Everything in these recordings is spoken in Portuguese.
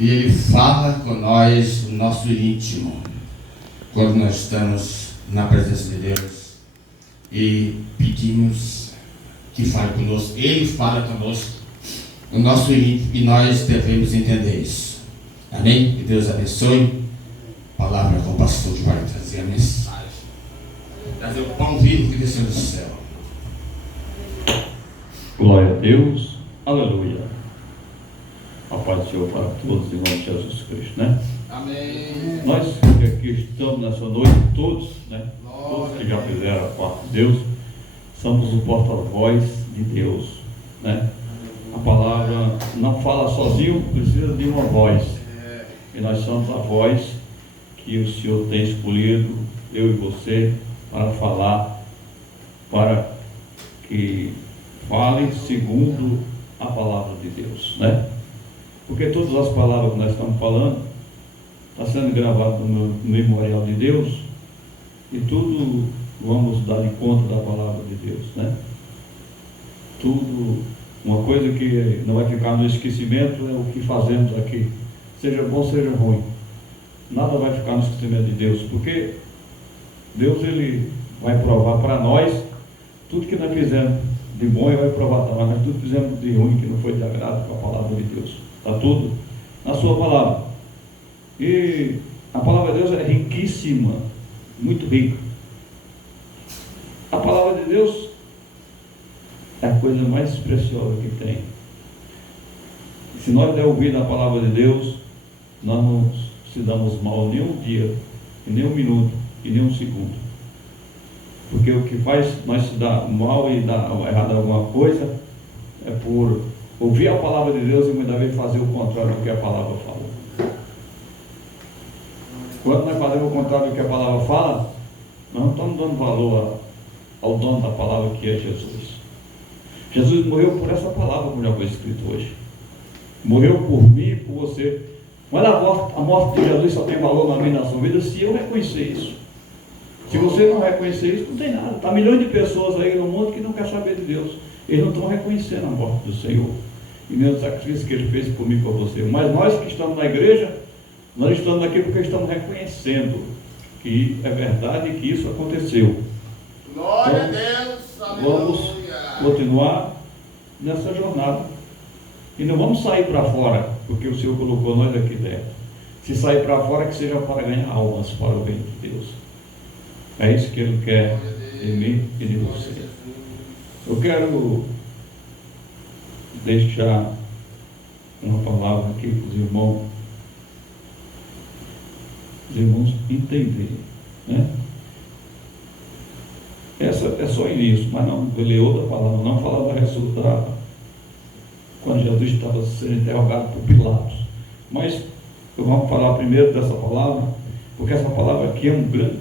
E Ele fala com nós no nosso íntimo, quando nós estamos na presença de Deus e pedimos que fale conosco. Ele fala conosco no nosso íntimo e nós devemos entender isso. Amém? Que Deus abençoe. Palavra com o pastor que vai trazer a mensagem, trazer o pão vivo que desceu do céu. Glória a Deus, aleluia. A paz do Senhor para todos, em nome de Jesus Cristo, né? Amém. Nós que aqui estamos nessa noite, todos, né? Todos que já fizeram a parte de Deus, somos o porta-voz de Deus, né? A palavra não fala sozinho, precisa de uma voz. E nós somos a voz que o Senhor tem escolhido, eu e você, para falar, para que fale segundo a palavra de Deus, né? Porque todas as palavras que nós estamos falando está sendo gravado no memorial de Deus e tudo vamos dar de conta da palavra de Deus, né? Tudo, uma coisa que não vai ficar no esquecimento é o que fazemos aqui, seja bom, seja ruim. Nada vai ficar no esquecimento de Deus, porque Deus ele vai provar para nós tudo que nós fizemos de bom, ele vai provar também, mas tudo que fizemos de ruim, que não foi de agrado com a palavra de Deus. Está tudo na sua palavra. E a palavra de Deus é riquíssima, muito rica. A palavra de Deus é a coisa mais preciosa que tem. Se nós der ouvido à palavra de Deus, nós não se damos mal nem um dia, nem um minuto, e nem um segundo. Porque o que faz nós se dar mal e dar errado alguma coisa é por ouvir a palavra de Deus e muitas vezes fazer o contrário do que a palavra fala. Quando nós fazemos o contrário do que a palavra fala, nós não estamos dando valor ao dono da palavra, que é Jesus. Jesus morreu por essa palavra, como já foi escrito hoje. Morreu por mim e por você. Mas a morte de Jesus só tem valor na minha e na sua vida se eu reconhecer isso. Se você não reconhecer isso, não tem nada. Está milhões de pessoas aí no mundo que não querem saber de Deus. Eles não estão reconhecendo a morte do Senhor e nem o sacrifício que Ele fez por mim e por você. Mas nós que estamos na igreja, nós estamos aqui porque estamos reconhecendo que é verdade e que isso aconteceu. Glória então, a Deus. Vamos continuar nessa jornada. E não vamos sair para fora, porque o Senhor colocou nós aqui dentro. Se sair para fora, que seja para ganhar almas para o bem de Deus. É isso que Ele quer de mim e de você. Eu quero deixar uma palavra aqui para os irmãos entenderem, né? Essa é só início, mas não, eu li outra palavra, não falava resultado quando Jesus estava sendo interrogado por Pilatos. Mas eu vou falar primeiro dessa palavra, porque essa palavra aqui é um grande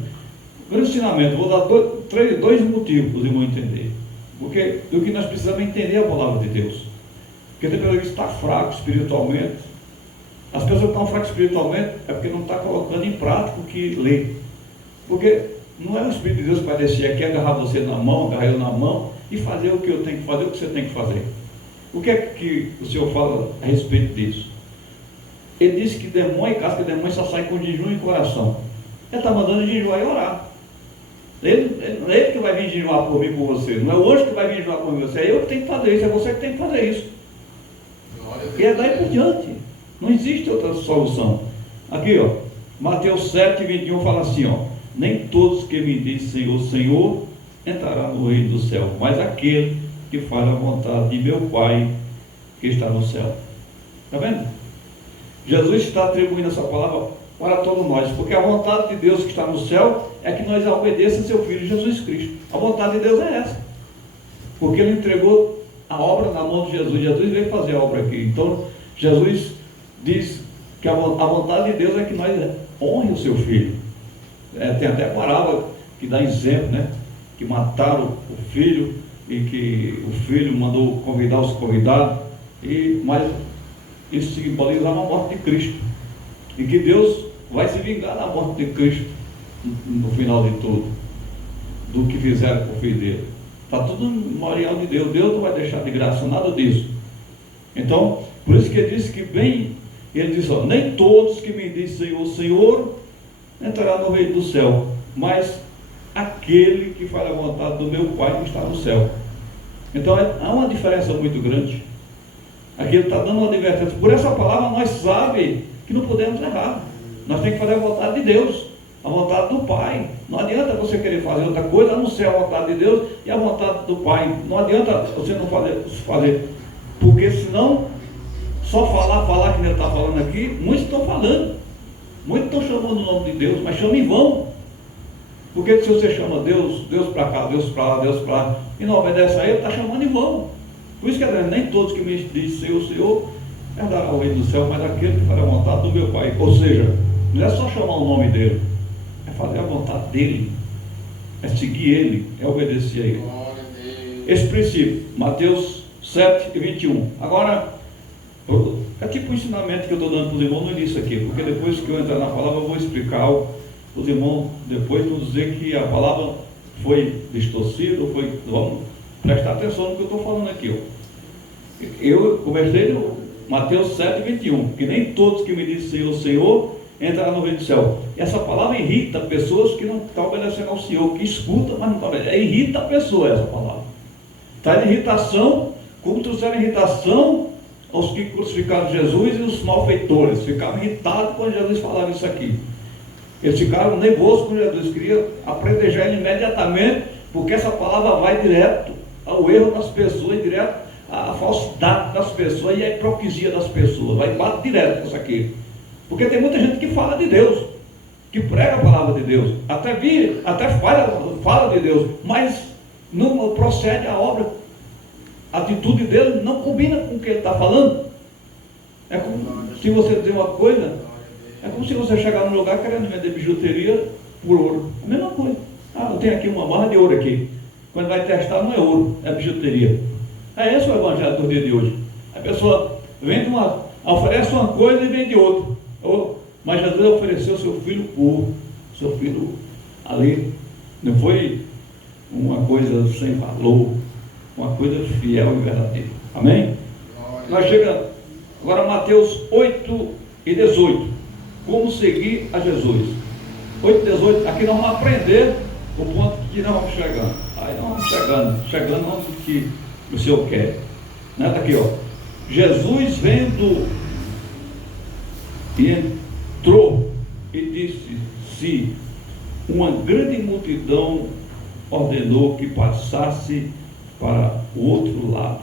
ensinamento. Vou dar dois motivos para os irmãos entenderem. Porque do que nós precisamos entender a palavra de Deus. Porque tem pessoa que está fraco espiritualmente. As pessoas que estão fracas espiritualmente é porque não estão colocando em prática o que lê. Porque não é o Espírito de Deus que vai descer aqui, agarrar você na mão, agarrar eu na mão e fazer o que eu tenho que fazer, o que você tem que fazer. O que é que o Senhor fala a respeito disso? Ele disse que demônio e casca de demônio só sai com jejum e coração. Ele está mandando jejuar e orar. Ele que vai vir jejuar por mim e por você. Não é o anjo que vai vir jejuar por você. É eu que tenho que fazer isso. É você que tem que fazer isso. E é daí por diante. Não existe outra solução. Aqui, ó. Mateus 7:21 fala assim, ó. Nem todos que me dizem Senhor, Senhor, entrarão no reino do céu, mas aquele que faz a vontade de meu Pai que está no céu. Está vendo? Jesus está atribuindo essa palavra para todos nós, porque a vontade de Deus que está no céu é que nós obedeçamos seu Filho Jesus Cristo. A vontade de Deus é essa, porque Ele entregou a obra na mão de Jesus. Jesus veio fazer a obra aqui. Então Jesus diz que a vontade de Deus é que nós honremos o seu Filho. Tem até parábola que dá exemplo, né? Que mataram o filho e que o filho mandou convidar os convidados, mas isso simbolizava a morte de Cristo, e que Deus vai se vingar da morte de Cristo no final de tudo, do que fizeram com o filho dele. Está tudo no memorial de Deus. Deus não vai deixar de graça nada disso. Então, por isso que ele disse que bem Ele diz, ó, nem todos que me dizem Senhor, Senhor, entrará no reino do céu, mas aquele que faz a vontade do meu Pai que está no céu. Então há uma diferença muito grande. Aqui ele está dando uma advertência. Por essa palavra nós sabemos que não podemos errar. Nós temos que fazer a vontade de Deus, a vontade do Pai. Não adianta você querer fazer outra coisa, a não ser a vontade de Deus e a vontade do Pai. Não adianta você não fazer, porque senão, só falar que ele está falando aqui, muitos estão falando, muitos estão chamando o nome de Deus, mas chamam em vão. Porque se você chama Deus, Deus para cá, Deus para lá, Deus para lá, e não obedece a ele, está chamando em vão. Por isso que nem todos que me dizem Senhor, Senhor, herdará o reino do céu, mas aquele que fará a vontade do meu Pai. Ou seja, não é só chamar o nome dele, é fazer a vontade dele, é seguir ele, é obedecer a ele. Esse princípio, Mateus 7:21. Agora, é tipo o ensinamento que eu estou dando para os irmãos no início aqui, porque depois que eu entrar na palavra eu vou explicar. Os irmãos depois vão dizer que a palavra foi distorcida, vamos prestar atenção no que eu estou falando aqui. Ó. Eu comecei no Mateus 7:21, que nem todos que me dizem Senhor, Senhor, entrarão no reino do céu. E essa palavra irrita pessoas que não estão obedecendo ao Senhor, que escutam, mas não estão obedecendo. Irrita a pessoa essa palavra. Traz irritação, como trouxeram irritação aos que crucificaram Jesus e os malfeitores. Ficaram irritados quando Jesus falava isso aqui. Eles ficaram nervosos com Jesus, queriam apredejar ele imediatamente, porque essa palavra vai direto ao erro das pessoas, direto à falsidade das pessoas e à hipocrisia das pessoas. Vai bater direto isso aqui. Porque tem muita gente que fala de Deus, que prega a palavra de Deus, até fala de Deus, mas não procede a obra. A atitude dele não combina com o que ele está falando. É como se você dizer uma coisa. É como se você chegar num lugar querendo vender bijuteria por ouro. A mesma coisa. Eu tenho aqui uma barra de ouro aqui. Quando vai testar, não é ouro, é bijuteria. É esse o evangelho do dia de hoje. A pessoa oferece uma coisa e vende outra. Mas Jesus ofereceu seu filho puro, seu filho ali. Não foi uma coisa sem valor, uma coisa fiel e verdadeira. Amém? Nós chegamos agora a Mateus 8:18. Como seguir a Jesus? 8:18, aqui nós vamos aprender o ponto que nós vamos chegando. Aí nós vamos chegando onde que o Senhor quer. Né? Tá aqui, ó. Jesus vendo e entrou e disse: se uma grande multidão ordenou que passasse para o outro lado,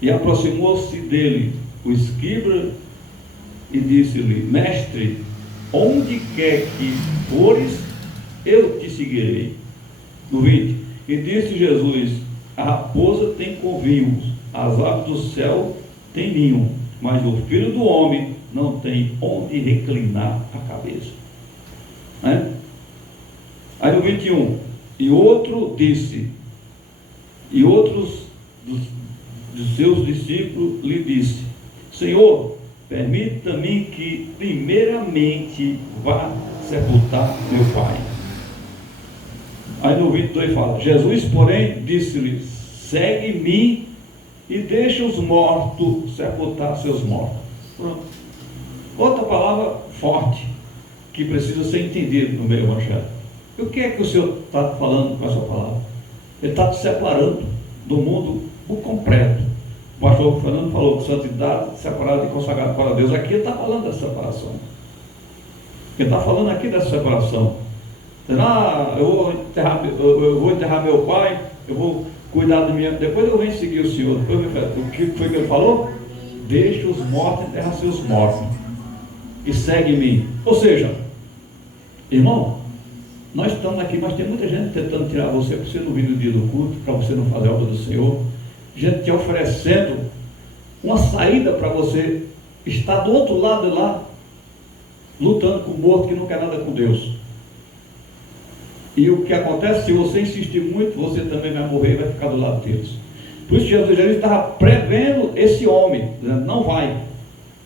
e aproximou-se dele o escriba e disse-lhe: mestre, onde quer que fores, eu te seguirei. No 20, e disse Jesus: a raposa tem covis, as aves do céu têm ninho, mas o filho do homem não tem onde reclinar a cabeça. Né? Aí no 21, e outro disse, e outros dos seus discípulos lhe disse: Senhor, permita-me que primeiramente vá sepultar meu pai. Aí no 22 fala: Jesus, porém, disse-lhe: segue-me e deixa os mortos sepultar seus mortos. Pronto. Outra palavra forte que precisa ser entendida no meio evangelho. O que é que o Senhor está falando com essa palavra? Ele está te separando do mundo por completo. O pastor Fernando falou que santidade, separado e consagrado para Deus. Aqui ele está falando dessa separação. Ele está falando aqui dessa separação. Eu vou enterrar meu pai, eu vou cuidar de minha. Depois eu venho seguir o Senhor. O que foi que ele falou? Deixa os mortos enterrar seus mortos e segue-me. Ou seja, irmão, nós estamos aqui, mas tem muita gente tentando tirar você para você não vir no dia do culto, para você não fazer a obra do Senhor. Gente te oferecendo uma saída para você estar do outro lado de lá, lutando com o morto que não quer nada com Deus. E o que acontece, se você insistir muito, você também vai morrer e vai ficar do lado deles. Por isso Jesus estava prevendo esse homem, dizendo: não vai,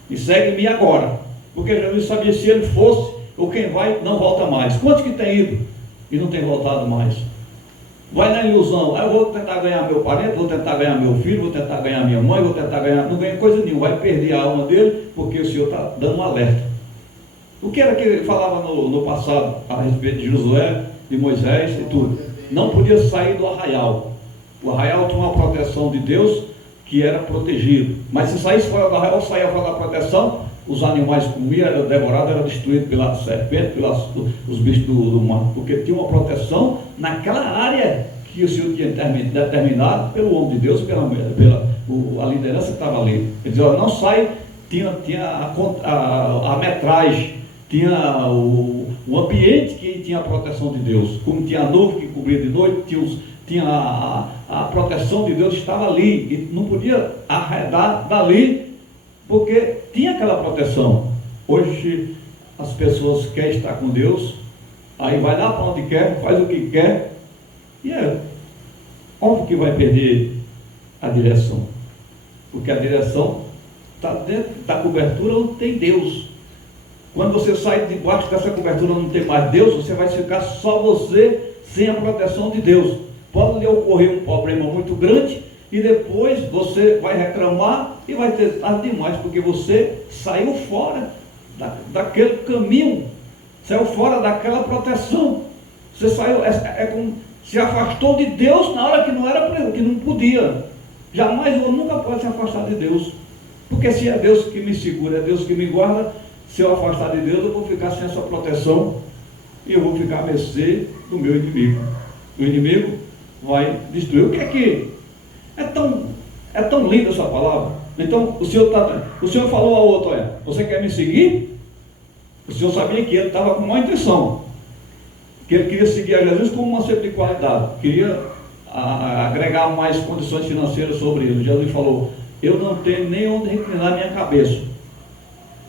e segue-me agora. Porque Jesus sabia, se ele fosse, ou quem vai, não volta mais. Quantos que tem ido e não tem voltado mais? Vai na ilusão, eu vou tentar ganhar meu parente, vou tentar ganhar meu filho, vou tentar ganhar minha mãe, vou tentar ganhar, não ganha coisa nenhuma, vai perder a alma dele, porque o Senhor está dando um alerta. O que era que ele falava no passado, a respeito de Josué, de Moisés e tudo? Não podia sair do arraial. O arraial tinha uma proteção de Deus, que era protegido, mas se saísse fora do arraial, saía fora da proteção, os animais comiam, era devorado, era destruído pela serpente, pelos bichos do mar, porque tinha uma proteção naquela área que o Senhor tinha determinado pelo homem de Deus, a liderança que estava ali. Ele dizia, não sai, tinha a metragem, tinha o ambiente que tinha a proteção de Deus, como tinha a nuvem que cobria de noite, tinha a proteção de Deus estava ali, e não podia arredar dali, porque tinha aquela proteção. Hoje as pessoas querem estar com Deus, aí vai lá para onde quer, faz o que quer, e é óbvio que vai perder a direção, porque a direção está dentro da cobertura onde tem Deus. Quando você sai debaixo dessa cobertura onde não tem mais Deus, você vai ficar só você, sem a proteção de Deus. Pode lhe ocorrer um problema muito grande, e depois você vai reclamar e vai ter tarde demais, porque você saiu fora daquele caminho, saiu fora daquela proteção. Você saiu, como se afastou de Deus na hora que não era, que não podia. Jamais, eu nunca posso se afastar de Deus, porque se é Deus que me segura, é Deus que me guarda, se eu afastar de Deus, eu vou ficar sem essa proteção, e eu vou ficar a mercê do meu inimigo. O inimigo vai destruir. O que é que é tão linda essa palavra? Então o Senhor falou ao outro, olha, você quer me seguir? O Senhor sabia que ele estava com uma intenção, que ele queria seguir a Jesus como uma sede de qualidade, queria agregar mais condições financeiras sobre ele. Jesus falou, eu não tenho nem onde reclinar minha cabeça.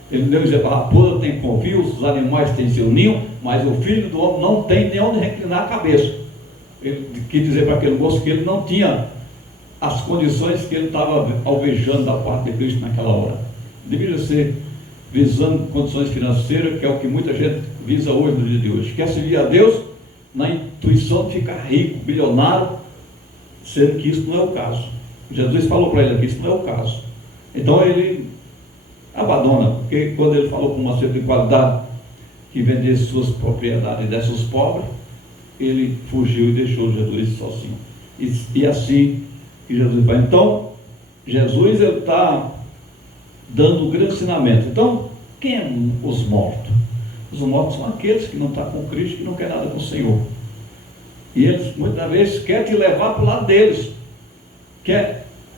Ele deu dizer, a raposa tem covil, os animais têm seu ninho, mas o filho do homem não tem nem onde reclinar a cabeça. Ele quis dizer para aquele moço que ele não tinha as condições que ele estava alvejando da parte de Cristo naquela hora. Deveria ser visando condições financeiras, que é o que muita gente visa hoje, no dia de hoje. Quer servir a Deus na intuição de ficar rico, bilionário, sendo que isso não é o caso. Jesus falou para ele aqui, isso não é o caso. Então ele abandona, porque quando ele falou com uma certa qualidade, que vendesse suas propriedades e desse aos pobres, ele fugiu e deixou Jesus sozinho. E assim que Jesus vai. Então, Jesus está dando um grande ensinamento. Então, quem é os mortos? Os mortos são aqueles que não estão com Cristo, que não querem nada com o Senhor. E eles, muitas vezes, querem te levar para o lado deles.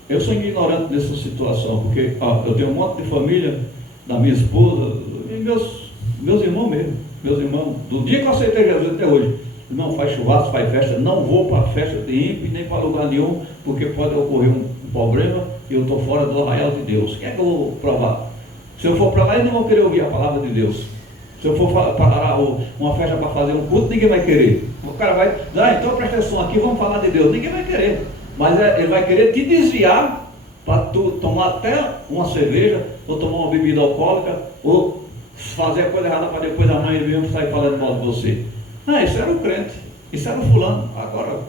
Eu sou ignorante dessa situação, porque eu tenho um monte de família da minha esposa, e meus irmãos mesmo. Meus irmãos, do dia que eu aceitei Jesus até hoje, não faz churrasco, faz festa, não vou para festa de ímpio, nem para lugar nenhum, porque pode ocorrer um problema e eu estou fora do arraial de Deus. O que é que eu vou provar? Se eu for para lá, eu não vou querer ouvir a palavra de Deus. Se eu for para uma festa para fazer um culto, ninguém vai querer. O cara vai dizer, então presta atenção aqui, vamos falar de Deus. Ninguém vai querer. Mas ele vai querer te desviar para tu tomar até uma cerveja, ou tomar uma bebida alcoólica, ou fazer a coisa errada para depois amanhã ele mesmo sair falando mal de você. Isso era o crente, isso era o fulano. Agora,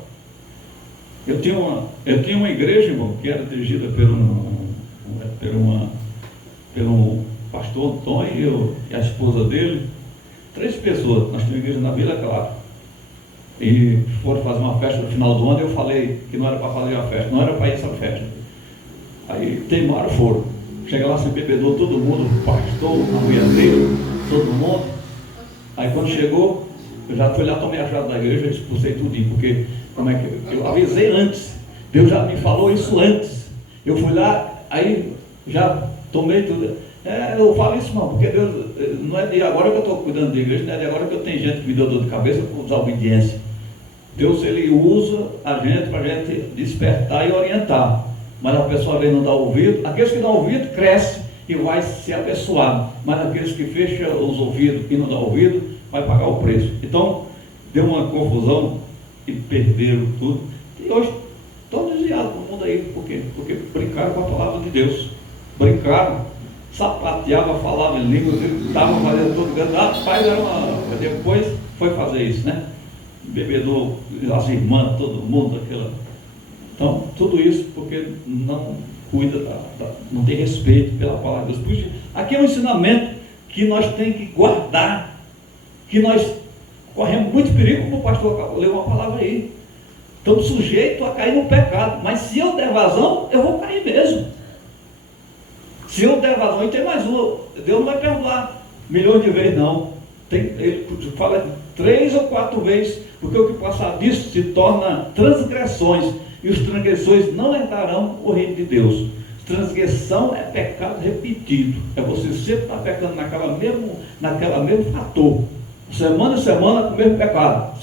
eu tinha uma igreja, irmão, que era dirigida pelo pastor Antônio e a esposa dele, 3 pessoas. Nós tínhamos igreja na Vila Clara, e foram fazer uma festa no final do ano. Eu falei que não era para fazer uma festa, não era para ir essa festa. Aí teimaram, foram. Chega lá, se bebedou todo mundo, o pastor, a mulher dele, todo mundo. Aí quando chegou, eu já fui lá, tomei a chave da igreja e expulsei tudinho, porque como é que eu avisei antes, Deus já me falou isso antes. Eu fui lá, aí já tomei tudo. Eu falo isso, não, porque Deus, não é de agora que eu estou cuidando da igreja, não é de agora que eu tenho gente que me deu dor de cabeça por desobediência. Deus, ele usa a gente para a gente despertar e orientar, mas a pessoa vem não dá ouvido. Aqueles que dão ouvido crescem e vai ser abençoado, mas aqueles que fecham os ouvidos e não dão ouvido vai pagar o preço. Então deu uma confusão e perderam tudo, e hoje estão desviados do mundo aí. Por quê? Porque brincaram com a palavra de Deus, brincaram, sapateava, falava em línguas, estavam fazendo tudo grande. Rapaz, depois foi fazer isso, né? bebedor, as irmãs, todo mundo, aquela. Então, tudo isso porque não cuida, não tem respeito pela palavra de Deus. Puxa, aqui é um ensinamento que nós temos que guardar, que nós corremos muito perigo, como o pastor leu uma palavra aí. Estamos sujeitos a cair no pecado, mas se eu der vazão, eu vou cair mesmo. Se eu der vazão, e tem mais uma, Deus não vai perdoar milhões de vezes não. Ele fala 3 ou 4 vezes, porque o que passar disso se torna transgressões, e os transgressores não herdarão o reino de Deus. Transgressão é pecado repetido, é você sempre estar pecando naquela mesmo fator, semana a semana com o mesmo pecado,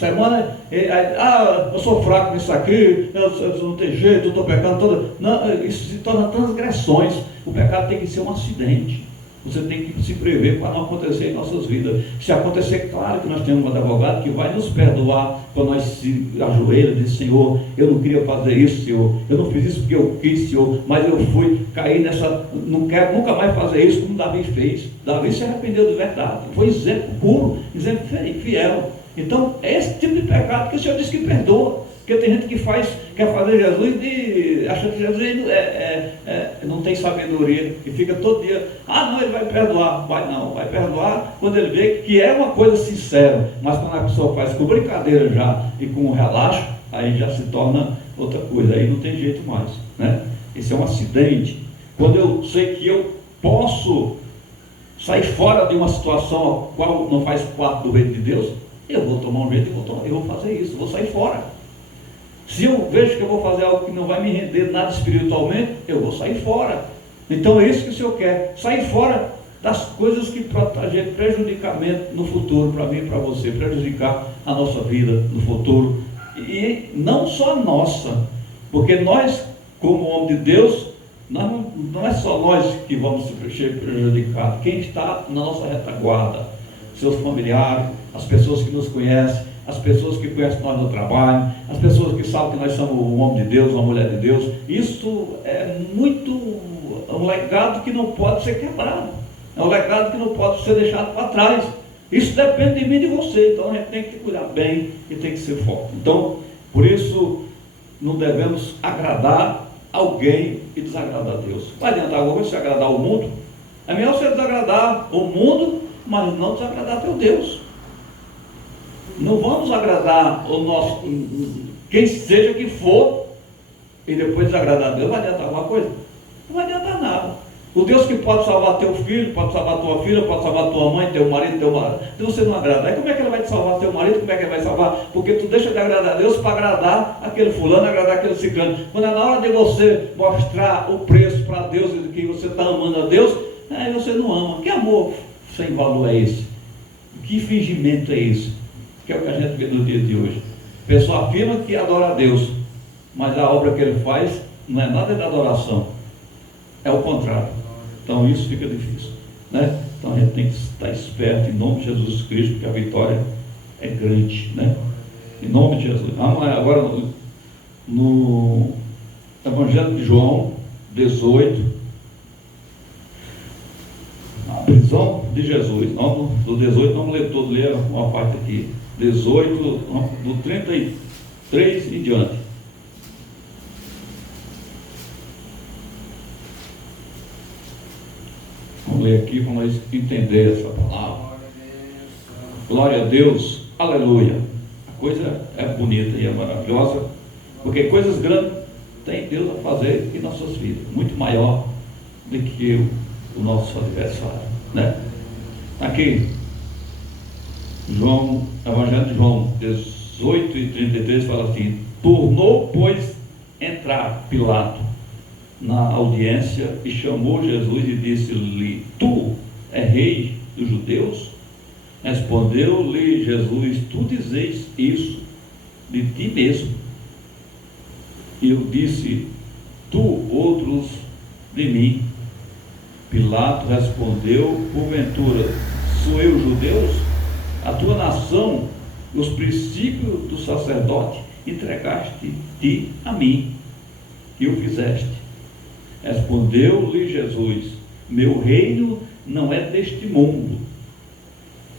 eu sou fraco nisso aqui, eu não tenho jeito, eu estou pecando todo. Não, isso se torna transgressões. O pecado tem que ser um acidente, você tem que se prever para não acontecer em nossas vidas. Se acontecer, claro que nós temos um advogado que vai nos perdoar quando nós se ajoelhamos e diz: Senhor, eu não queria fazer isso, Senhor, eu não fiz isso porque eu quis, Senhor, mas eu fui cair nessa, não quero nunca mais fazer isso como Davi fez. Davi se arrependeu de verdade, foi exemplo puro, exemplo fiel. Então é esse tipo de pecado que o Senhor diz que perdoa. Porque tem gente que quer fazer Jesus e acha que Jesus não tem sabedoria, e fica todo dia, não, ele vai perdoar. Vai perdoar quando ele vê que é uma coisa sincera, mas quando a pessoa faz com brincadeira já e com relaxo, aí já se torna outra coisa, aí não tem jeito mais, né? Esse é um acidente. Quando eu sei que eu posso sair fora de uma situação a qual não faz parte do reino de Deus, eu vou tomar um jeito e vou fazer isso, vou sair fora. Se eu vejo que eu vou fazer algo que não vai me render nada espiritualmente, eu vou sair fora. Então é isso que o Senhor quer, sair fora das coisas que trazem prejudicamento no futuro, para mim e para você, prejudicar a nossa vida no futuro, e não só a nossa, porque nós, como homem de Deus, não é só nós que vamos ser prejudicados, quem está na nossa retaguarda, seus familiares, as pessoas que nos conhecem, as pessoas que conhecem nós no trabalho, as pessoas que sabem que nós somos um homem de Deus, uma mulher de Deus. Isso é um legado que não pode ser quebrado, é um legado que não pode ser deixado para trás. Isso depende de mim e de você, então a gente tem que cuidar bem e tem que ser forte. Então, por isso, não devemos agradar alguém e desagradar a Deus. Vai adiantar alguma coisa se agradar o mundo? É melhor você desagradar o mundo, mas não desagradar teu Deus. Não vamos agradar o nosso, quem seja que for, e depois desagradar a Deus. Vai adiantar alguma coisa? Não vai adiantar nada. O Deus que pode salvar teu filho, pode salvar tua filha, pode salvar tua mãe, teu marido, se você não agradar, aí como é que ele vai te salvar teu marido? Como é que ele vai salvar? Porque tu deixa de agradar a Deus para agradar aquele fulano, agradar aquele ciclano. Quando é na hora de você mostrar o preço para Deus e que você está amando a Deus, aí você não ama. Que amor sem valor é esse? Que fingimento é esse? Que é o que a gente vê no dia de hoje. A pessoa afirma que adora a Deus, mas a obra que ele faz não é nada de adoração, é o contrário. Então isso fica difícil, né? Então a gente tem que estar esperto em nome de Jesus Cristo, porque a vitória é grande, né? Em nome de Jesus. Vamos lá, agora no Evangelho de João 18, a prisão de Jesus. Do 18 vamos ler todo, ler uma parte aqui. 18, do 33 em diante. Vamos ler aqui para nós entender essa palavra. Glória a Deus, aleluia. A coisa é bonita e é maravilhosa, porque coisas grandes tem Deus a fazer em nossas vidas, muito maior do que o nosso adversário, né? Aqui Evangelho de João 18 e 33 fala assim: tornou, pois, entrar Pilato na audiência e chamou Jesus e disse-lhe: tu és rei dos judeus? Respondeu-lhe Jesus: tu dizes isso de ti mesmo. E eu disse: tu outros de mim. Pilato respondeu: porventura sou eu judeus? A tua nação, os princípios do sacerdote, entregaste-te a mim, e o fizeste. Respondeu-lhe Jesus: meu reino não é deste mundo.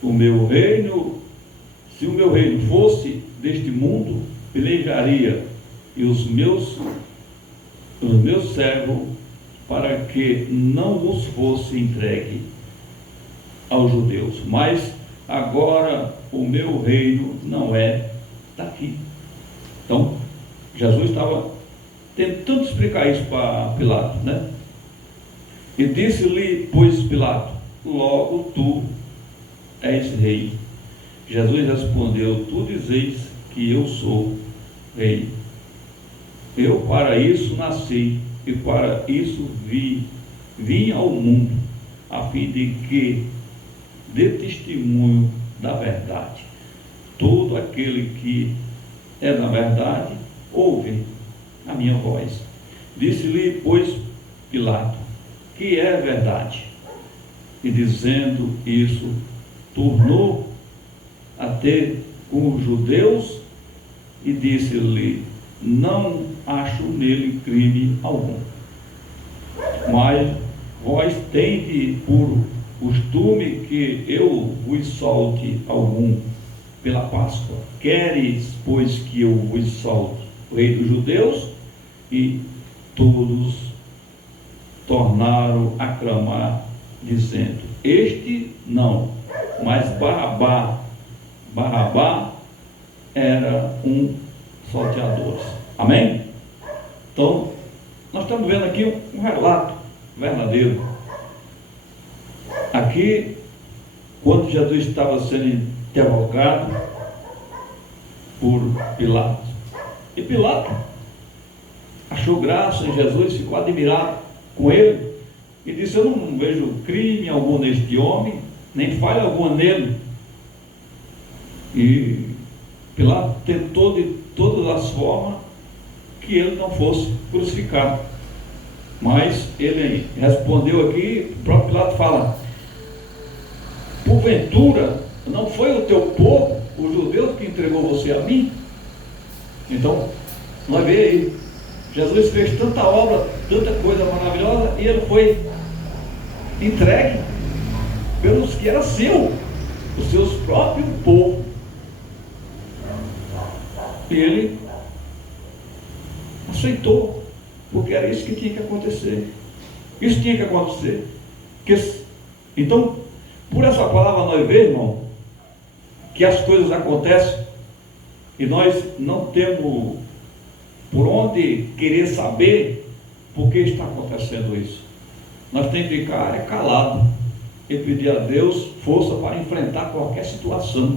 Se o meu reino fosse deste mundo pelejaria e os meus servos para que não vos fosse entregue aos judeus, mas agora o meu reino não é daqui. Então, Jesus estava tentando explicar isso para Pilatos, né? E disse-lhe, pois, Pilato: logo tu és rei. Jesus respondeu: tu dizeis que eu sou rei. Eu para isso nasci e para isso vim ao mundo, a fim de que dê testemunho da verdade. Todo aquele que é da verdade ouve a minha voz. Disse-lhe, pois, Pilato: que é verdade? E dizendo isso, tornou a ter com os judeus e disse-lhe: não acho nele crime algum. Mas vós tendes por costume que eu vos solte algum pela Páscoa. Queres, pois, que eu vos solte o rei dos judeus? E todos tornaram a clamar, dizendo: este não, mas Barabá era um salteador. Amém? Então, nós estamos vendo aqui um relato verdadeiro. Aqui, quando Jesus estava sendo interrogado por Pilatos, e Pilatos achou graça em Jesus, ficou admirado com ele e disse: eu não vejo crime algum neste homem, nem falha alguma nele. E Pilatos tentou de todas as formas que ele não fosse crucificado, mas ele respondeu aqui. O próprio Pilatos fala: porventura não foi o teu povo, os judeus, que entregou você a mim? Então, nós vemos aí, Jesus fez tanta obra, tanta coisa maravilhosa, e ele foi entregue pelos que era seu, os seus próprios povos. E ele aceitou, porque era isso que tinha que acontecer. Isso tinha que acontecer. Então, por essa palavra nós vemos, irmão, que as coisas acontecem e nós não temos por onde querer saber por que está acontecendo isso. Nós temos que ficar calado e pedir a Deus força para enfrentar qualquer situação.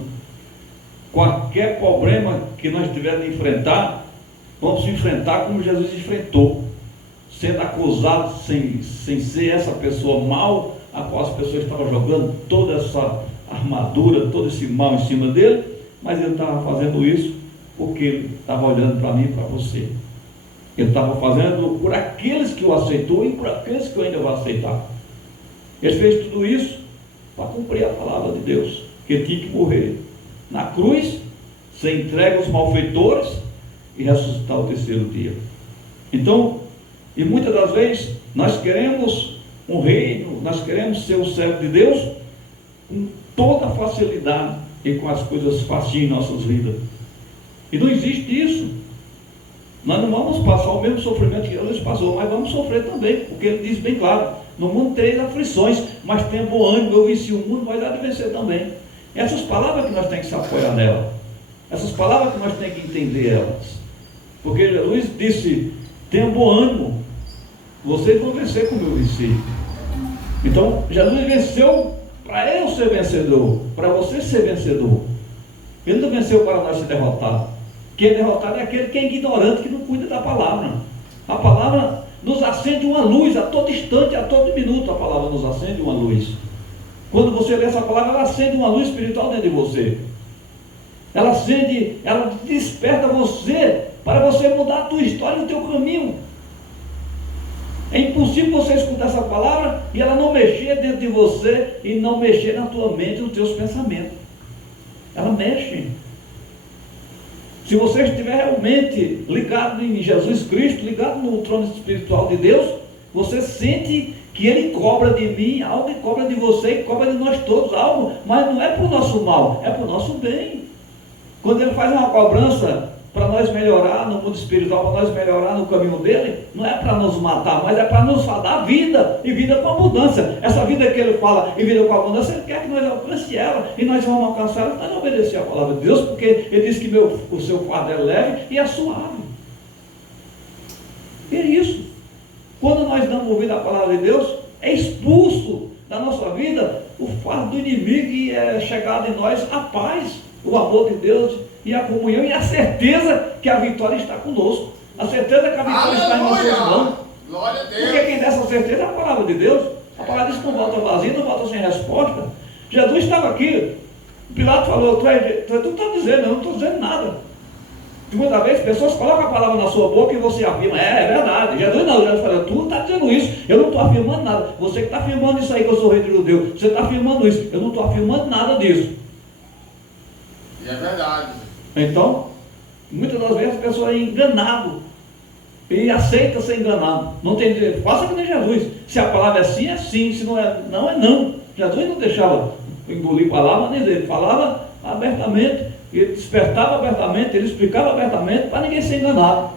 Qualquer problema que nós tivermos de enfrentar, vamos enfrentar como Jesus enfrentou, sendo acusado sem ser essa pessoa mal, a qual as pessoas estavam jogando toda essa armadura, todo esse mal em cima dele, mas ele estava fazendo isso porque ele estava olhando para mim e para você. Ele estava fazendo por aqueles que o aceitou e por aqueles que eu ainda vou aceitar. Ele fez tudo isso para cumprir a palavra de Deus, que ele tinha que morrer na cruz, ser entregue aos malfeitores e ressuscitar o terceiro dia. Então, e muitas das vezes nós queremos um reino, nós queremos ser o servo de Deus com toda a facilidade e com as coisas facinhas em nossas vidas. E não existe isso. Nós não vamos passar o mesmo sofrimento que Jesus passou, mas vamos sofrer também, porque ele diz bem claro: no mundo tereis aflições, mas tenha bom ânimo, eu venci o mundo, mas há de vencer também. Essas palavras que nós temos que se apoiar nela, essas palavras que nós temos que entender elas, porque Jesus disse: tenha bom ânimo, vocês vão vencer como eu venci. Então Jesus venceu para eu ser vencedor, para você ser vencedor. Ele não venceu para nós ser derrotado. Quem é derrotado é aquele que é ignorante, que não cuida da palavra. A palavra nos acende uma luz a todo instante, a todo minuto. A palavra nos acende uma luz. Quando você lê essa palavra, ela acende uma luz espiritual dentro de você. Ela acende, ela desperta você para você mudar a tua história e o teu caminho. É impossível você escutar essa palavra e ela não mexer dentro de você e não mexer na tua mente e nos teus pensamentos. Ela mexe. Se você estiver realmente ligado em Jesus Cristo, ligado no trono espiritual de Deus, você sente que Ele cobra de mim algo e cobra de você e cobra de nós todos algo, mas não é para o nosso mal, é para o nosso bem. Quando ele faz uma cobrança para nós melhorar no mundo espiritual, para nós melhorar no caminho dele, não é para nos matar, mas é para nos dar vida, e vida com abundância. Essa vida que ele fala, e vida com abundância, ele quer que nós alcance ela, e nós vamos alcançar ela, nós obedecer a palavra de Deus, porque ele diz que o seu fardo é leve e é suave. E é isso. Quando nós damos ouvido à palavra de Deus, é expulso da nossa vida o fardo do inimigo, e é chegado em nós a paz, o amor de Deus, e a comunhão, e a certeza que a vitória está conosco. A certeza que a vitória está em nossas mãos. Glória a Deus. Porque quem dá essa certeza é a palavra de Deus. A palavra diz que não volta vazia, não volta sem resposta. Jesus estava aqui, Pilatos falou, tu está dizendo, eu não estou dizendo nada. E muitas vezes pessoas colocam a palavra na sua boca e você afirma, é verdade. Jesus não, Jesus falou, tu está dizendo isso, eu não estou afirmando nada. Você que está afirmando isso aí que eu sou rei de judeu, você está afirmando isso, eu não estou afirmando nada disso. E é verdade. Então, muitas das vezes a pessoa é enganado e aceita ser enganado. Não tem dizer, faça que nem Jesus. Se a palavra é sim, se não é não, é não. Jesus não deixava engolir palavra, nem dizer, ele falava abertamente, ele despertava abertamente, ele explicava abertamente para ninguém ser enganado.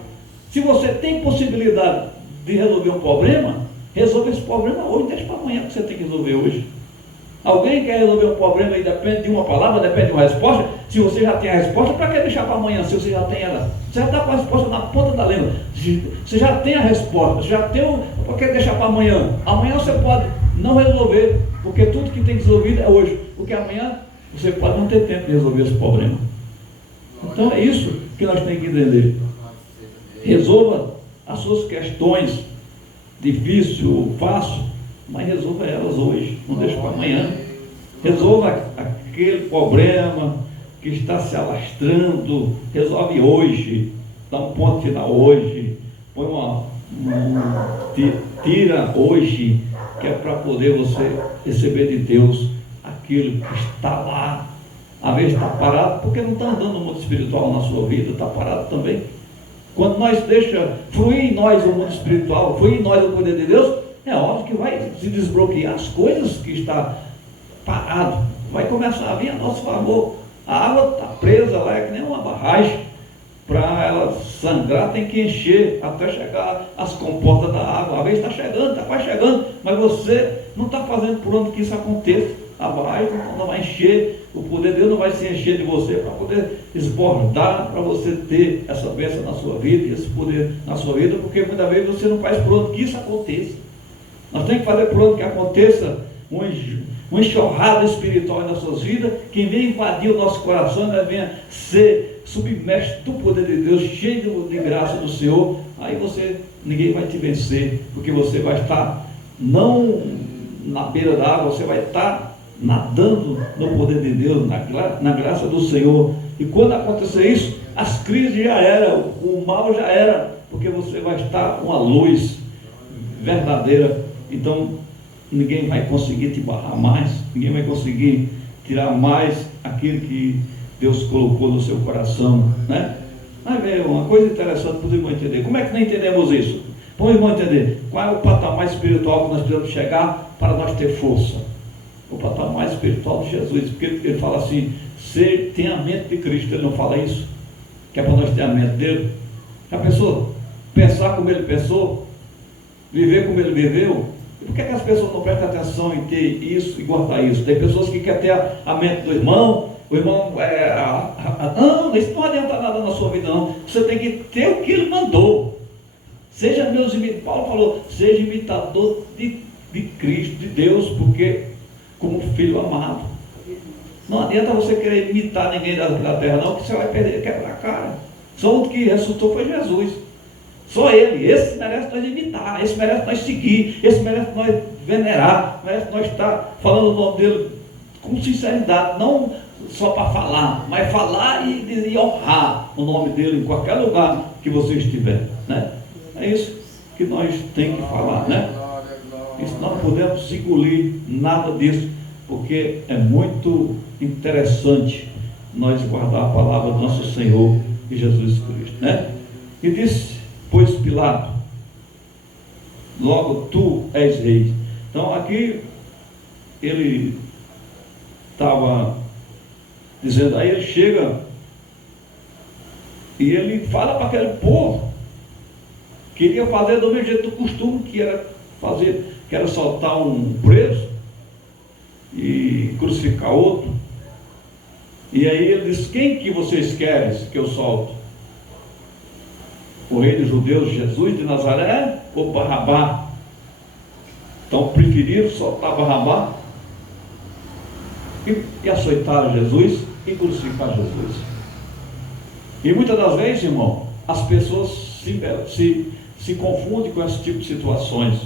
Se você tem possibilidade de resolver um problema, resolva esse problema hoje, deixa para amanhã que você tem que resolver hoje. Alguém quer resolver um problema e depende de uma palavra, depende de uma resposta. Se você já tem a resposta, para que deixar para amanhã, se você já tem ela? Você já está com a resposta na ponta da língua. Você já tem a resposta, já tem para que deixar para amanhã? Amanhã você pode não resolver, porque tudo que tem que resolver é hoje. Porque amanhã você pode não ter tempo de resolver esse problema. Então é isso que nós temos que entender. Resolva as suas questões, difícil, fácil, mas resolva elas hoje, não deixe para amanhã. Resolva aquele problema que está se alastrando, resolve hoje, dá um ponto final hoje, põe tira hoje, que é para poder você receber de Deus aquilo que está lá. Às vezes está parado, porque não está andando no mundo espiritual na sua vida, está parado também. Quando nós deixamos fluir em nós o mundo espiritual, fluir em nós o poder de Deus, é óbvio que vai se desbloquear as coisas que está parado, vai começar a vir a nosso favor. A água está presa lá, é que nem uma barragem, para ela sangrar tem que encher até chegar às comportas da água. A vez está chegando, está quase chegando, mas você não está fazendo por onde que isso aconteça. A barragem não vai encher, o poder de Deus não vai se encher de você para poder esbordar, para você ter essa bênção na sua vida, e esse poder na sua vida, porque muitas vezes você não faz por onde que isso aconteça. Nós temos que fazer por onde que aconteça uma enxurrada espiritual nas suas vidas, quem vem invadir o nosso coração, né, venha ser submerso do poder de Deus, cheio de graça do Senhor, aí ninguém vai te vencer, porque você vai estar não na beira da água, você vai estar nadando no poder de Deus, na graça do Senhor. E quando acontecer isso, as crises já eram, o mal já era, porque você vai estar uma luz verdadeira. Então ninguém vai conseguir te barrar mais, ninguém vai conseguir tirar mais aquilo que Deus colocou no seu coração, né? Mas veio uma coisa interessante para os irmãos entender. Como é que nós entendemos isso? Para o irmão entender qual é o patamar espiritual que nós precisamos chegar para nós ter força. O patamar espiritual de Jesus, porque ele fala assim, tem a mente de Cristo, ele não fala isso, que é para nós ter a mente dele. Já pensou? Pensar como ele pensou, viver como ele viveu. E por que as pessoas não prestam atenção em ter isso e guardar isso? Tem pessoas que querem ter a mente do irmão, o irmão não, isso não adianta nada na sua vida não, você tem que ter o que ele mandou. Seja meus imitadores, Paulo falou, seja imitador de Cristo, de Deus, porque como filho amado. Não adianta você querer imitar ninguém da terra não, que você vai perder, quebrar a cara. Só o que ressuscitou foi Jesus. Só ele, esse merece nós imitar, esse merece nós seguir, esse merece nós venerar, merece nós estar falando o nome dele com sinceridade, não só para falar, mas falar e honrar o nome dele em qualquer lugar que você estiver, né? É isso que nós temos que falar, né? Isso não podemos engolir nada disso, porque é muito interessante nós guardar a palavra do nosso Senhor e Jesus Cristo, né? E disse, pois Pilato, logo tu és rei. Então aqui ele estava dizendo, aí ele chega E ele fala para aquele povo, queria fazer do mesmo jeito do costume, que era soltar um preso e crucificar outro. E aí ele disse: quem que vocês querem que eu solte? O rei dos judeus, Jesus de Nazaré, ou Barrabá? Então preferiram soltar Barrabá e açoitar Jesus e crucificar Jesus. E muitas das vezes, irmão, as pessoas se confundem com esse tipo de situações.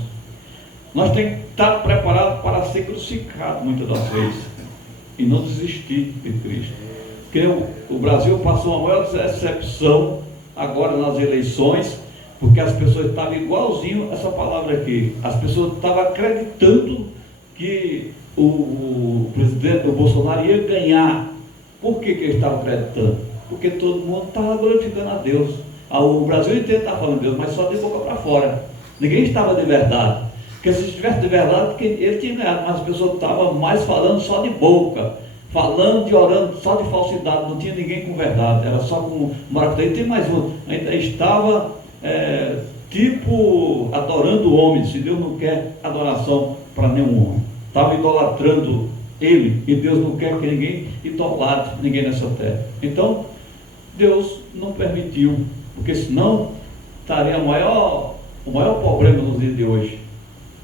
Nós temos que estar preparados para ser crucificados muitas das vezes e não desistir de Cristo. Porque o Brasil passou a maior decepção agora nas eleições, porque as pessoas estavam igualzinho essa palavra aqui. As pessoas estavam acreditando que o presidente do Bolsonaro ia ganhar. Por que eles estavam acreditando? Porque todo mundo estava glorificando a Deus. O Brasil inteiro estava falando de Deus, mas só de boca para fora. Ninguém estava de verdade. Porque se estivesse de verdade, ele tinha ganhado, mas as pessoas estavam mais falando só de boca, falando e orando só de falsidade, não tinha ninguém com verdade, era só com maracutaí. E tem mais um, ainda estava tipo adorando o homem, se Deus não quer adoração para nenhum homem. Estava idolatrando ele, e Deus não quer que ninguém idolatre ninguém nessa terra. Então, Deus não permitiu, porque senão estaria o maior problema nos dias de hoje.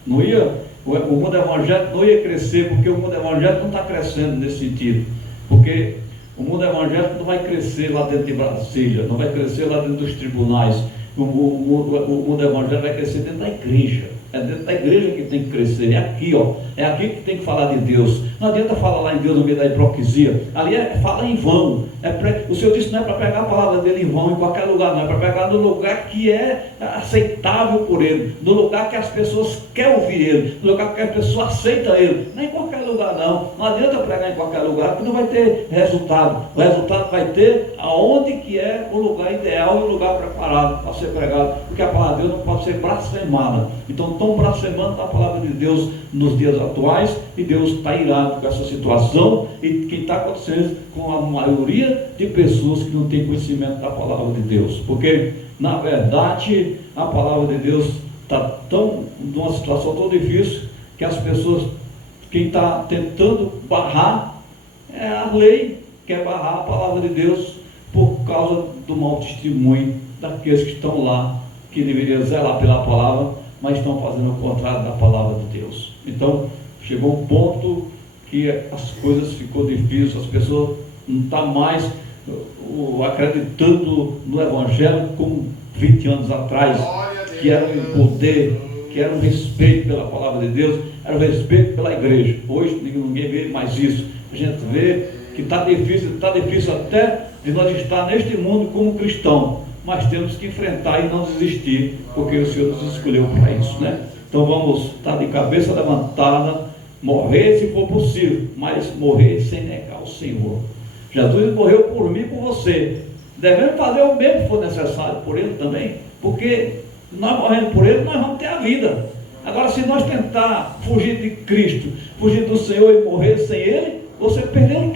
Não ia, o mundo evangélico não ia crescer, porque o mundo evangélico não está crescendo nesse sentido. Porque o mundo evangélico não vai crescer lá dentro de Brasília, não vai crescer lá dentro dos tribunais. O mundo evangélico vai crescer dentro da igreja. É dentro da igreja que tem que crescer, é aqui, ó. É aqui que tem que falar de Deus. Não adianta falar lá em Deus no meio da hipocrisia. Ali fala em vão. O Senhor disse: não é para pegar a palavra dele em vão em qualquer lugar, não. É para pegar no lugar que é aceitável por ele, no lugar que as pessoas querem ouvir ele, no lugar que as pessoas aceitam ele. Não é em qualquer lugar, não. Não adianta pregar em qualquer lugar, porque não vai ter resultado. O resultado vai ter aonde que é o lugar ideal e o lugar preparado para ser pregado. Porque a palavra de Deus não pode ser blasfemada. Então, estão blasfemando a palavra de Deus nos dias atuais, e Deus está irado com essa situação, e que está acontecendo com a maioria de pessoas que não têm conhecimento da palavra de Deus. Porque, na verdade, a palavra de Deus está numa situação tão difícil, que as pessoas, quem está tentando barrar é a lei, quer barrar a palavra de Deus por causa do mau testemunho daqueles que estão lá, que deveriam zelar pela palavra, mas estão fazendo o contrário da palavra de Deus. Então, chegou um ponto que as coisas ficou difíceis, as pessoas não estão mais acreditando no Evangelho como 20 anos atrás, que era um poder, que era um respeito pela palavra de Deus, era um respeito pela igreja. Hoje ninguém vê mais isso. A gente vê que está difícil até de nós estar neste mundo como cristão, mas temos que enfrentar e não desistir, porque o Senhor nos escolheu para isso, né? Então vamos estar de cabeça levantada, morrer se for possível, mas morrer sem negar o Senhor. Jesus morreu por mim e por você. Devemos fazer o mesmo que for necessário por ele também, porque nós morrendo por ele, nós vamos ter a vida. Agora, se nós tentar fugir de Cristo, fugir do Senhor e morrer sem ele, você perdeu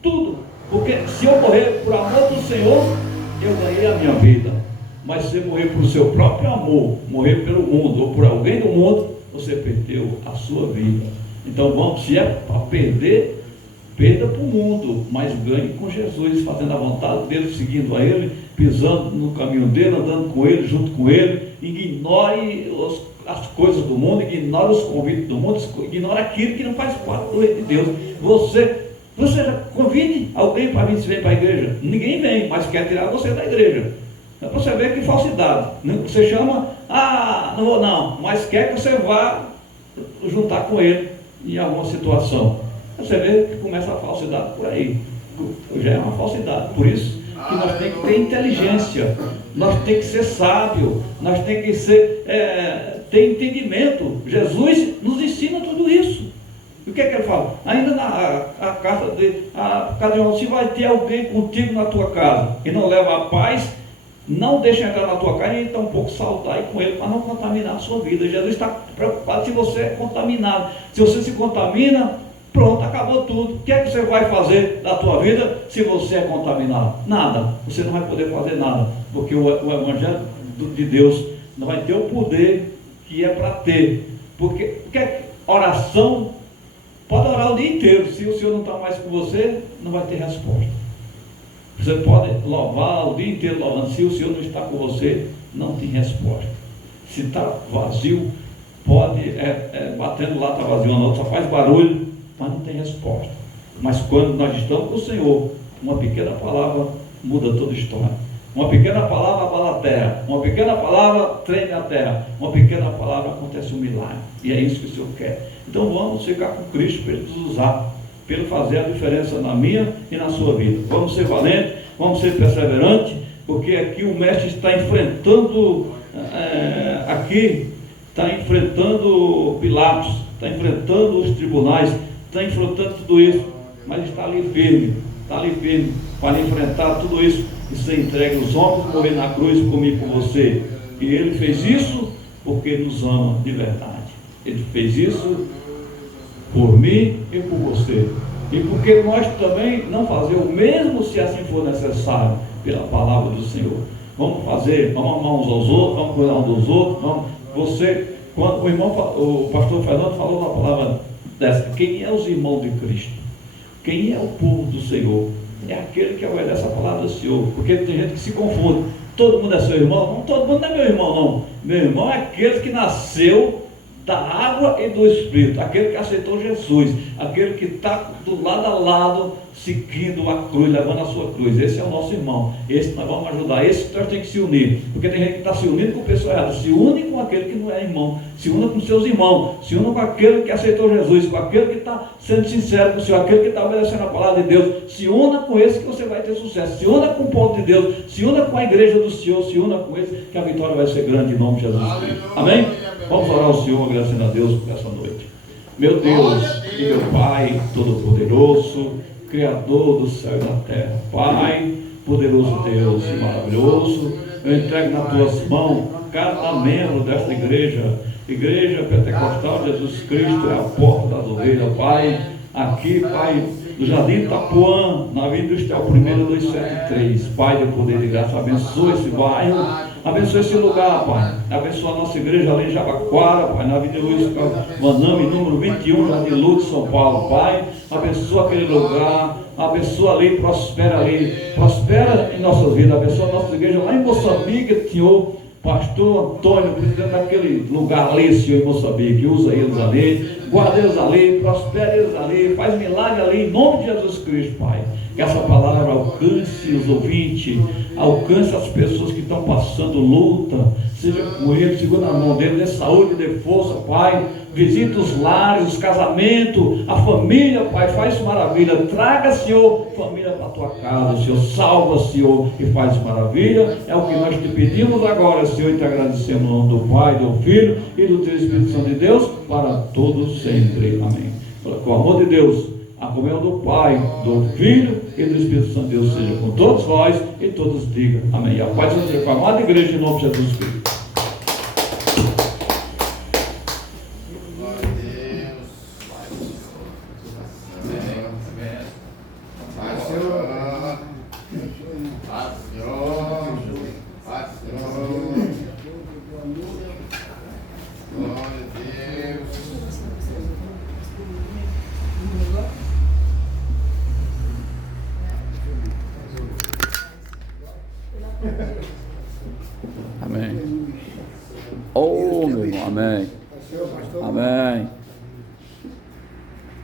tudo. Porque se eu morrer por amor do Senhor, eu ganhei a minha vida. Mas se você morrer por seu próprio amor, morrer pelo mundo ou por alguém do mundo, você perdeu a sua vida. Então vamos, se é para perder, perda para o mundo, mas ganhe com Jesus, fazendo a vontade dele, seguindo a ele, pisando no caminho dele, andando com ele, junto com ele. Ignore as coisas do mundo, ignore os convites do mundo, ignore aquilo que não faz parte do reino de Deus. Você convide alguém para vir para a igreja. Ninguém vem, mas quer tirar você da igreja. É para você ver que falsidade. Você chama, não vou não, mas quer que você vá juntar com ele em alguma situação. Você vê que começa a falsidade por aí. Já é uma falsidade. Por isso que nós temos que ter inteligência, nós temos que ser sábio, nós temos que ter entendimento. Jesus nos ensina tudo isso. E o que é que ele fala? Ainda na carta de cada um, se vai ter alguém contigo na tua casa e não leva a paz, não deixa entrar na tua casa e tampouco saudar com ele para não contaminar a sua vida. Jesus está preocupado se você é contaminado. Se você se contamina, Pronto, acabou tudo. O que é que você vai fazer da tua vida se você é contaminado? Nada. Você não vai poder fazer nada, porque o Evangelho de Deus não vai ter o poder que é para ter. Porque oração, pode orar o dia inteiro, se o Senhor não está mais com você, não vai ter resposta. Você pode louvar o dia inteiro louvando, se o Senhor não está com você, não tem resposta. Se está vazio, pode, batendo lá está vazio, não, só faz barulho, mas não tem resposta. Mas quando nós estamos com o Senhor, uma pequena palavra muda toda a história. Uma pequena palavra abala a terra, uma pequena palavra treme a terra, uma pequena palavra acontece um milagre. E é isso que o Senhor quer. Então vamos ficar com Cristo para Ele nos usar, para Ele fazer a diferença na minha e na sua vida. Vamos ser valentes, vamos ser perseverantes, porque aqui o mestre está enfrentando, está enfrentando Pilatos, está enfrentando os tribunais, está enfrentando tudo isso, mas está ali firme para enfrentar tudo isso e ser entregue aos homens, morrer na cruz comigo e com você. E Ele fez isso porque Ele nos ama de verdade. Ele fez isso por mim e por você. E porque nós também não fazer o mesmo, se assim for necessário, pela palavra do Senhor. Vamos fazer, vamos amar uns aos outros, vamos cuidar uns dos outros. Quando o pastor Fernando falou na palavra dessa, quem é os irmãos de Cristo? Quem é o povo do Senhor? É aquele que obedece a palavra do Senhor. Porque tem gente que se confunde. Todo mundo é seu irmão? Não, todo mundo não é meu irmão, não. Meu irmão é aquele que nasceu da água e do Espírito, aquele que aceitou Jesus, aquele que está do lado a lado, seguindo a cruz, levando a sua cruz. Esse é o nosso irmão, esse nós vamos ajudar, esse que nós temos que se unir, porque tem gente que está se unindo com pessoa errada. Se une com aquele que não é irmão, se una com seus irmãos, se una com aquele que aceitou Jesus, com aquele que está sendo sincero com o Senhor, aquele que está obedecendo a palavra de Deus. Se una com esse que você vai ter sucesso, se una com o povo de Deus, se una com a igreja do Senhor, se una com esse, que a vitória vai ser grande em nome de Jesus Cristo. Amém? Vamos orar ao Senhor, agradecendo a Deus por essa noite. Meu Deus e meu Pai Todo-Poderoso, Criador do céu e da terra, Pai, poderoso Deus e maravilhoso, eu entrego nas tuas mãos cada membro desta igreja Pentecostal de Jesus Cristo, é a porta das ovelhas, Pai, aqui, Pai, do Jardim Itapuã, na Avenida Industrial 273, Pai de poder e graça, abençoa esse bairro, abençoa esse lugar, Pai, abençoa a nossa igreja ali em Jabaquara, Pai, na Avenida Luiz Maname, número 21, Jardim Luz, São Paulo, Pai, abençoa aquele lugar, abençoa ali, prospera em nossas vidas, abençoa a nossa igreja lá em Moçambique, Senhor, pastor Antônio, presidente daquele lugar ali, Senhor, em Moçambique, usa eles ali, guarda eles ali, prospera eles ali, faz milagre ali, em nome de Jesus Cristo, Pai. Que essa palavra alcance os ouvintes, alcance as pessoas que estão passando luta, seja com eles, segura a mão deles, dê saúde, dê força, Pai. Visita os lares, os casamentos, a família, Pai, faz maravilha. Traga, Senhor, família para a tua casa, Senhor, salva, Senhor, e faz maravilha. É o que nós te pedimos agora, Senhor, e te agradecemos no nome do Pai, do Filho e do Teu Espírito Santo de Deus, para todos sempre. Amém. Com o amor de Deus, a comunhão do Pai, do Filho e do Espírito Santo de Deus seja com todos vós e todos digam amém. E a paz seja com a amada igreja em nome de Jesus Cristo. Amém. Oh, meu irmão, amém.